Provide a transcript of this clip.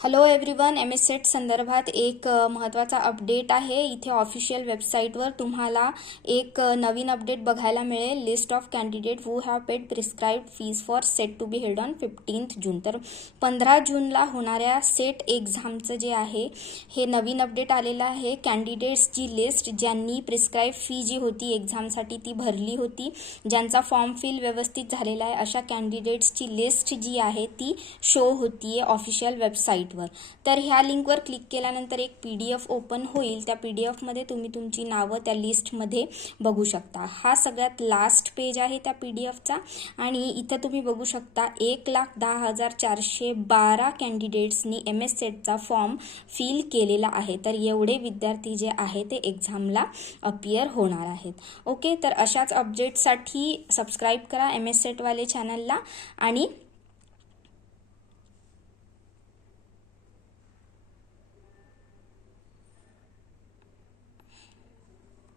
Hello everyone, M S SET संदर्भात एक महत्त्वाचा अपडेट आहे। इथे ऑफिशियल वेबसाईटवर तुम्हाला एक नवीन अपडेट बघायला मिळेल। List of candidate who have paid prescribed fees for SET to be held on 15 June. तर 15 जूनला होणाऱ्या सेट एक्झामचं जे आहे हे नवीन अपडेट आलेलं आहे। कॅन्डिडेट्सची लिस्ट ज्यांनी प्रिस्क्राइब फी जी होती एक्झामसाठी ती भरली होती, ज्यांचा फॉर्म फिल व्यवस्थित झालेला आहे, अशा कॅन्डिडेट्सची लिस्ट जी आहे ती शो होतीये ऑफिशियल वेबसाईट वर। तर ह्या लिंकवर क्लिक केल्यानंतर एक PDF ओपन होईल। त्या PDF मध्ये तुम्ही तुमची नावं त्या लिस्टमध्ये बघू शकता। हा सगळ्यात लास्ट पेज आहे त्या PDF चा आणि इथे तुम्ही बघू शकता 1,10,412 कॅन्डिडेट्सनी MS सेटचा फॉर्म फिल केलेला आहे। तर एवढे विद्यार्थी जे आहे ते एक्झामला अपियर होणार आहेत। ओके, तर अशाच अपडेट्ससाठी सबस्क्राइब करा MS सेट वाले चॅनलला आणि